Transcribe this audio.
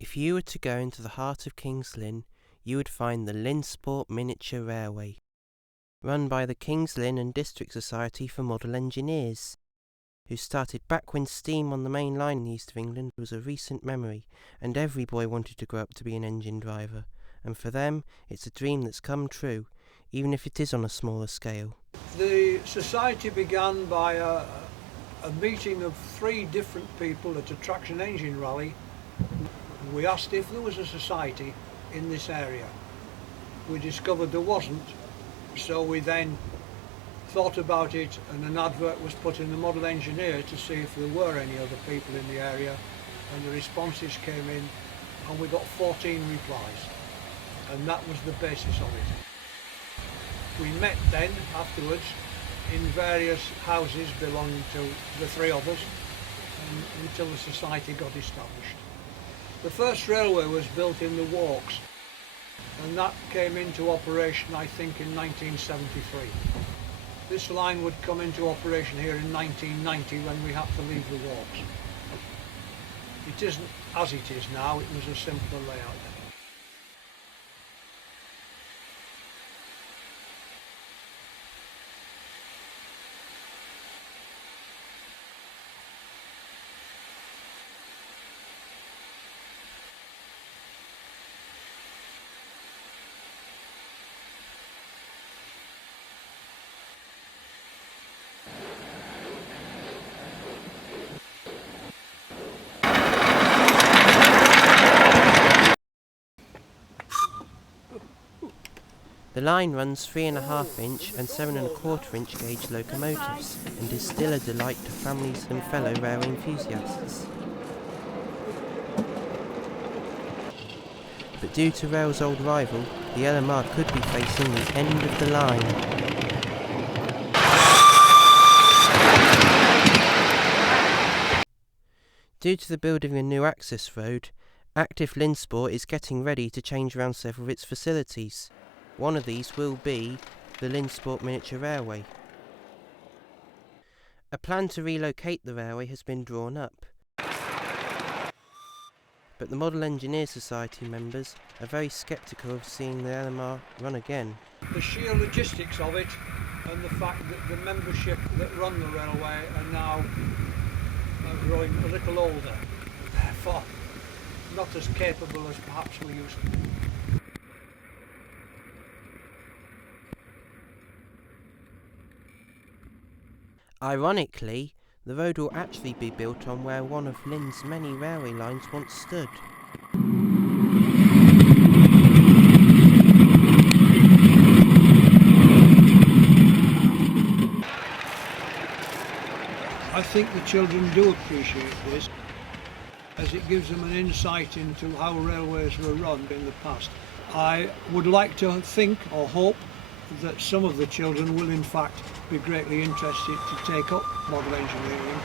If you were to go into the heart of King's Lynn, you would find the Lynnsport Miniature Railway, run by the King's Lynn and District Society for Model Engineers, who started back when steam on the main line in the east of England was a recent memory, and every boy wanted to grow up to be an engine driver, and for them it's a dream that's come true, even if it is on a smaller scale. The society began by a meeting of 3 different people at a traction engine rally. We asked if there was a society in this area. We discovered there wasn't, so we then thought about it, and an advert was put in the Model Engineer to see if there were any other people in the area, and the responses came in and we got 14 replies, and that was the basis of it. We met then afterwards in various houses belonging to the 3 of us until the society got established. The first railway was built in the Walks, and that came into operation I think in 1973. This line would come into operation here in 1990 when we had to leave the Walks. It isn't as it is now, it was a simpler layout then. The line runs 3.5-inch and 7.25-inch gauge locomotives and is still a delight to families and fellow railway enthusiasts. But due to rail's old rival, the LMR could be facing the end of the line. Due to the building of a new access road, active Lynnsport is getting ready to change around several of its facilities. One of these will be the Lynnsport Miniature Railway. A plan to relocate the railway has been drawn up, but the Model Engineer Society members are very sceptical of seeing the LMR run again. The sheer logistics of it and the fact that the membership that run the railway are now growing a little older, therefore not as capable as perhaps we used to be. Ironically, the road will actually be built on where one of Lynn's many railway lines once stood. I think the children do appreciate this, as it gives them an insight into how railways were run in the past. I would like to think or hope that some of the children will in fact be greatly interested to take up model engineering.